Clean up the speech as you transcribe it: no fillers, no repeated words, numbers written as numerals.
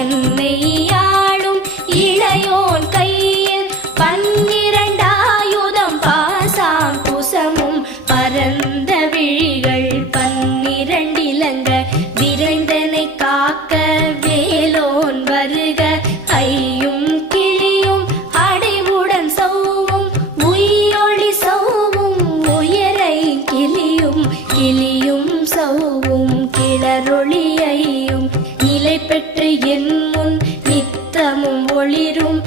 என்னை ஆளும் இளையோன் கையில் 12 பாசாம் குசமும் பரந்த விழிகள் 12 இலங்க விரைந்தனை காக்க வேலோன் வருக ஐயும் கிளியும் அடைவுடன் சௌவும் உயிரொளி சௌவும் உயரை கிளியும் கிளியும் சௌவும் கிளரொளியையும் நிலை பெற்று என் முன் நித்தமும் ஒளிரும்